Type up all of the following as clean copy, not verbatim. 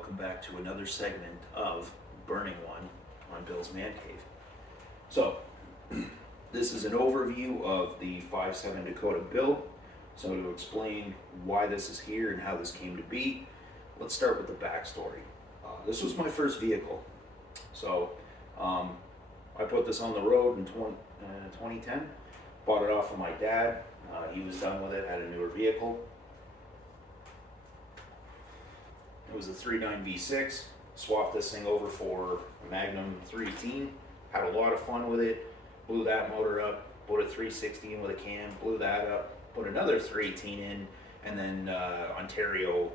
welcome back to another segment of Burning One on Bill's Man Cave. So, this is an overview of the 5.7 Dakota build. So to explain why this is here and how this came to be, let's start with the backstory. This was my first vehicle. So I put this on the road in 2010, bought it off of my dad. He was done with it, had a newer vehicle. It was a 3.9 V6, swapped this thing over for a Magnum 318, had a lot of fun with it, blew that motor up, put a 360 in with a cam, blew that up, put another 318 in, and then Ontario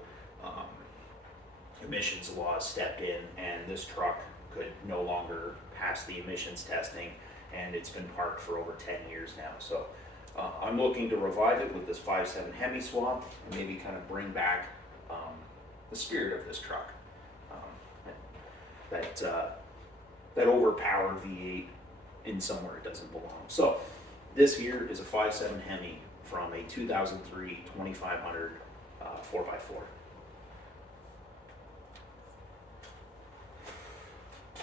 emissions laws stepped in, and this truck could no longer pass the emissions testing, and it's been parked for over 10 years now. So I'm looking to revive it with this 5.7 Hemi swap, and maybe kind of bring back the spirit of this truck. That overpowered V8 in somewhere it doesn't belong. So this here is a 5.7 Hemi from a 2003 2500 4x4.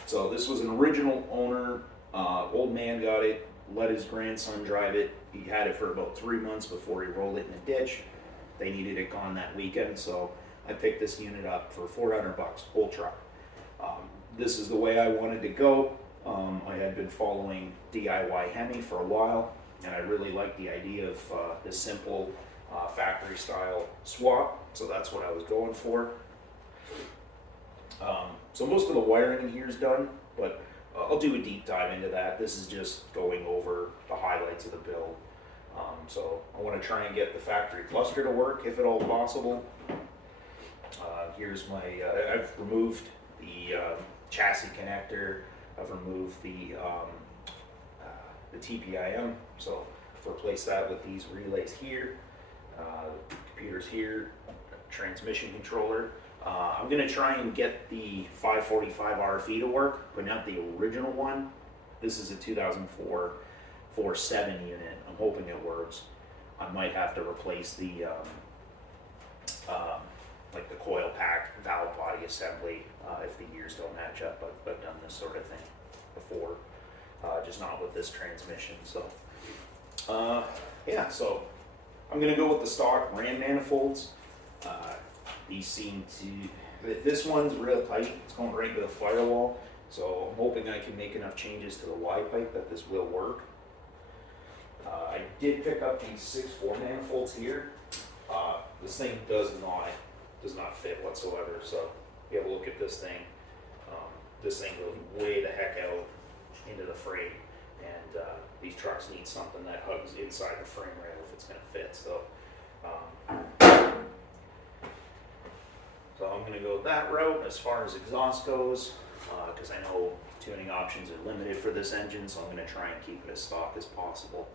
So this was an original owner. Old man got it, let his grandson drive it. He had it for about 3 months before he rolled it in a ditch. They needed it gone that weekend, so I picked this unit up for $400, whole truck. This is the way I wanted to go. I had been following DIY Hemi for a while, and I really liked the idea of this simple factory style swap, so that's what I was going for. So most of the wiring in here is done, but I'll do a deep dive into that. This is just going over the highlights of the build. So I want to try and get the factory cluster to work if at all possible. Here's my, I've removed the chassis connector, I've removed the TPIM, so replace that with these relays here, computers here, transmission controller. I'm going to try and get the 545 RFE to work, but not the original one. This is a 2004 4.7 unit. I'm hoping it works. I might have to replace the like the coil pack, valve body assembly if the years don't match up. I've done this sort of thing before, just not with this transmission. So yeah, so I'm going to go with the stock Ram manifolds. These seem to, this one's real tight, it's going right to the firewall, so I'm hoping I can make enough changes to the Y pipe that this will work. I did pick up these 6.4 manifolds here. This thing does not fit whatsoever, so if you have a look at this thing, this thing goes way the heck out into the frame, and these trucks need something that hugs inside the frame rail if it's going to fit. So I'm going to go that route as far as exhaust goes, because I know tuning options are limited for this engine, so I'm going to try and keep it as stock as possible.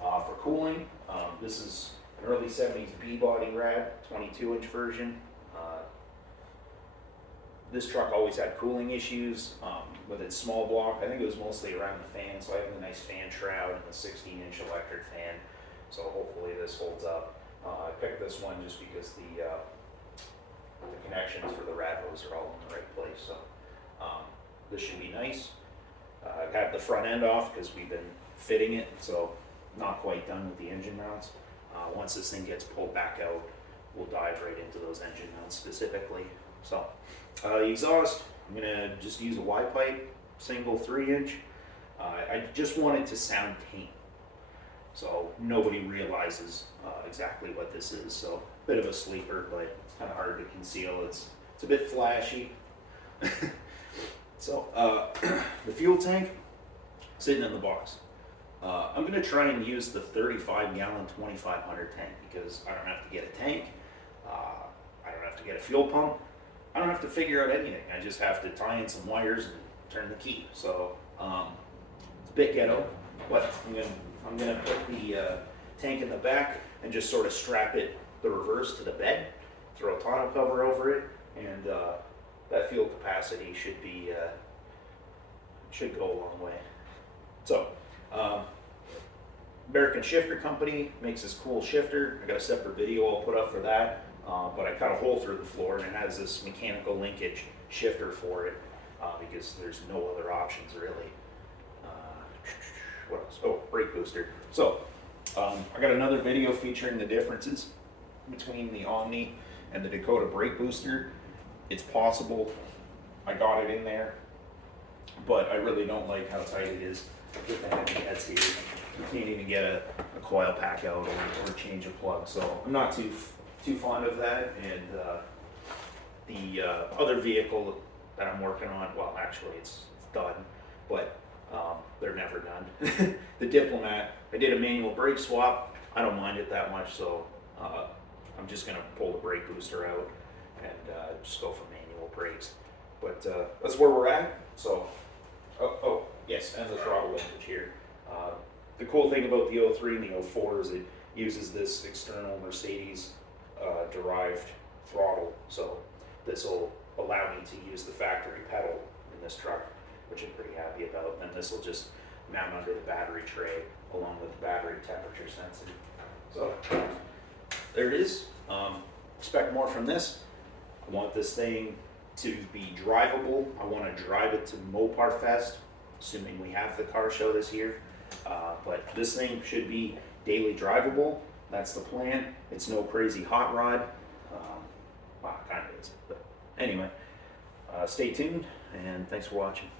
For cooling, this is an early 70s B-body rad, 22-inch version. This truck always had cooling issues with its small block. I think it was mostly around the fan, so I have a nice fan shroud and a 16-inch electric fan, so hopefully this holds up. I picked this one just because the connections for the rad hose are all in the right place, so this should be nice. I've had the front end off because we've been fitting it, so not quite done with the engine mounts. Once this thing gets pulled back out, we'll dive right into those engine mounts specifically. So the exhaust, I'm going to just use a Y pipe, single 3-inch. I just want it to sound tame, so nobody realizes exactly what this is. So a bit of a sleeper, but it's kind of hard to conceal. It's a bit flashy. So the fuel tank sitting in the box. I'm going to try and use the 35-gallon 2500 tank because I don't have to get a tank. I don't have to get a fuel pump. I don't have to figure out anything. I just have to tie in some wires and turn the key. So it's a bit ghetto, but I'm gonna put the tank in the back and just sort of strap it the reverse to the bed, throw a tonneau cover over it, and that fuel capacity should go a long way. So American Shifter Company makes this cool shifter. I got a separate video I'll put up for that. but I cut a hole through the floor, and it has this mechanical linkage shifter for it, because there's no other options really. What else? Oh, brake booster. So, I got another video featuring the differences between the Omni and the Dakota brake booster. It's possible I got it in there, but I really don't like how tight it is with the Hemi heads here. You can't even get a coil pack out or change a plug, so I'm not too fond of that. And the other vehicle that I'm working on, well, actually it's done, but they're never done. The Diplomat, I did a manual brake swap. I don't mind it that much, so I'm just gonna pull the brake booster out and just go for manual brakes. But that's where we're at. So, oh yes, and the throttle linkage here. The cool thing about the 03 and the 04 is it uses this external Mercedes derived throttle. So this will allow me to use the factory pedal in this truck, which I'm pretty happy about. And this will just mount under the battery tray along with the battery temperature sensing. So there it is. Expect more from this. I want this thing to be drivable. I want to drive it to Mopar Fest, assuming we have the car show this year. But this thing should be daily drivable. That's the plan. It's no crazy hot rod. Well, kind of is. But anyway, stay tuned, and thanks for watching.